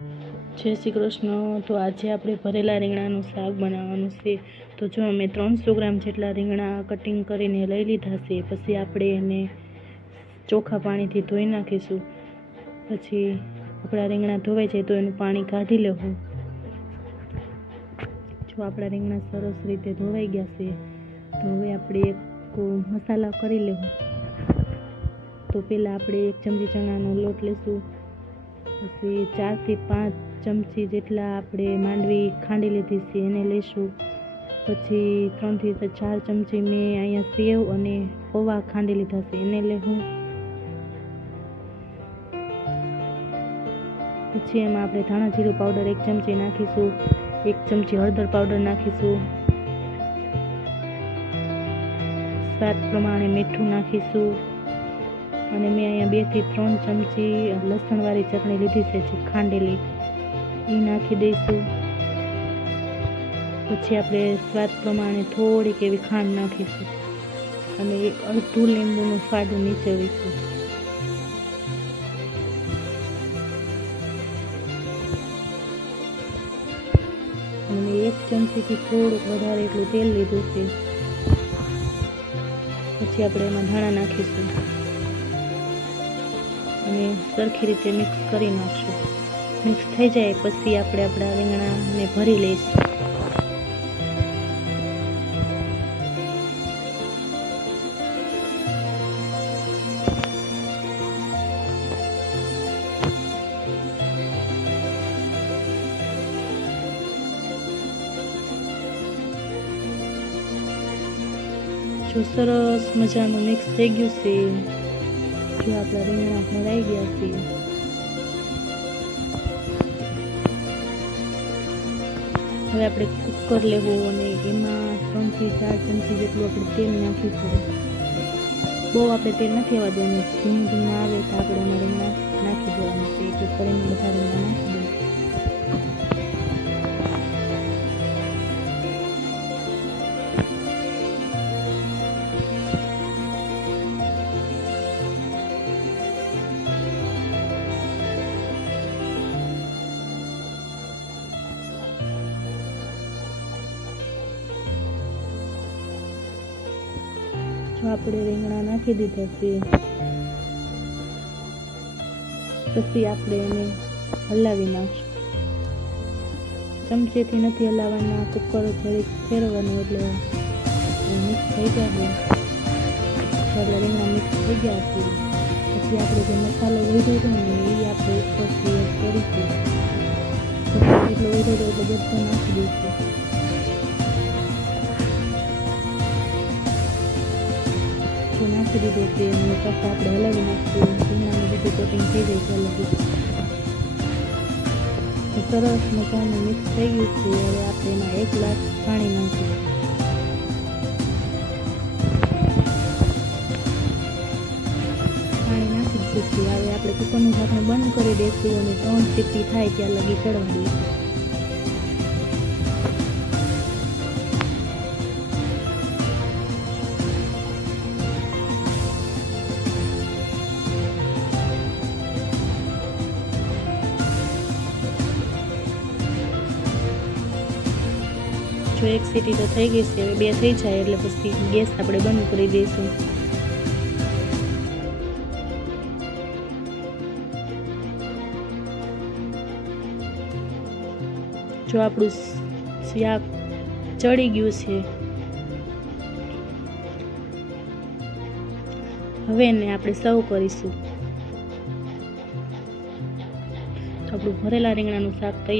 જય શ્રી કૃષ્ણ। તો આજે આપણે ભરેલા રીંગણાનું શાક બનાવવાનું છે। તો જો અમે 300 ગ્રામ જેટલા રીંગણા કટિંગ કરીને લઈ લીધા છે। પછી આપણે એને ચોખ્ખા પાણીથી ધોઈ નાખીશું। પછી આપણા રીંગણા ધોવાઈ જાય તો એનું પાણી કાઢી લેવું। જો આપણા રીંગણા સરસ રીતે ધોવાઈ ગયા છે તો હવે આપણે એક મસાલા કરી લેવું। તો પહેલાં આપણે 1 ચમચી ચણાનો લોટ લઈશું। પછી 4 થી 5 ચમચી જેટલા આપણે માંડવી ખાંડી લીધી છે એને લઈશું। પછી 3 થી 4 ચમચી મેં અહીંયા સેવ અને પૌવા ખાંડી લીધા છે એને લેવું। પછી એમાં આપણે ધાણા જીરું પાવડર 1 ચમચી નાખીશું। 1 ચમચી હળદર પાવડર નાખીશું। સ્વાદ પ્રમાણે મીઠું નાખીશું। અને મેં અહીંયા 2 થી 3 ચમચી લસણવાળી ચટણી લીધી છે જે ખાંડેલી એ નાખી દઈશું। પછી આપણે સ્વાદ પ્રમાણે થોડીક એવી ખાંડ નાખીશું અને અડધું લીંબુનું ફાડું નીચોવીશું। અને 1 ચમચીથી થોડુંક વધારે એટલું તેલ લીધું છે। પછી આપણે એમાં ધાણા નાખીશું અને સરખી રીતે મિક્સ કરી નાખશું। મિક્સ થઈ જાય પછી આપણે આપણા રીંગણાને ભરી લઈશું। જો સરસ મજાનું મિક્સ થઈ ગયું છે। જો આપણા રીંગણા ભરાઈ ગયા છે। હવે આપણે કુકર લેવું અને એમાં 3 થી 4 ચમચી જેટલું આપણે તેલ નાખીશું। બહુ આપણે તેલ નથી આવવા દેવાનું, ધીમું ધીમું આવે તો આપણે એમાં રીંગણા નાખી દેવાનું છે। એક કરીને બધા રીંગણા નાખી દઈશું। જો આપણે રીંગણા નાખી દીધા છે પછી આપણે એને હલાવી નાખશું। ચમચેથી નથી હલાવવાના, કુકર જરીક ફેરવવાનું એટલે મિક્સ થઈ જાય। આપણા રીંગણા મિક્સ થઈ ગયા છે પછી આપણે જે મસાલો વધ્યો હતો ને એ આપણે ઉપરથી એડ કરીશું। એટલો વધ્યો હતો એટલે બધો નાખી દઈશું। નાખી દીધું છે અને પછી આપણે હલાવી નાખીશું। રીંગણાનું બધું કોટિંગ થઈ જાય છે અલગ। સરસ મજાનું મિક્સ થઈ ગયું છે। હવે આપણે એમાં 1 ગ્લાસ પાણી નાખીશું। પાણી નાખી દીધું છે। હવે આપણે કુકરનું ઢાંકણ બંધ કરી દઈશું અને 3 સીટી થાય ત્યાં લગી ચડવા દઈશું। જો 1 સીટી તો થઈ ગઈ છે, હવે 2 થઈ જાય એટલે પછી ગેસ આપણે બંધ કરી દઈશું। જો આપણું શાક ચડી ગયું છે હવે એને આપણે સર્વ કરીશું। આપણું ભરેલા રીંગણાનું શાક તૈયાર।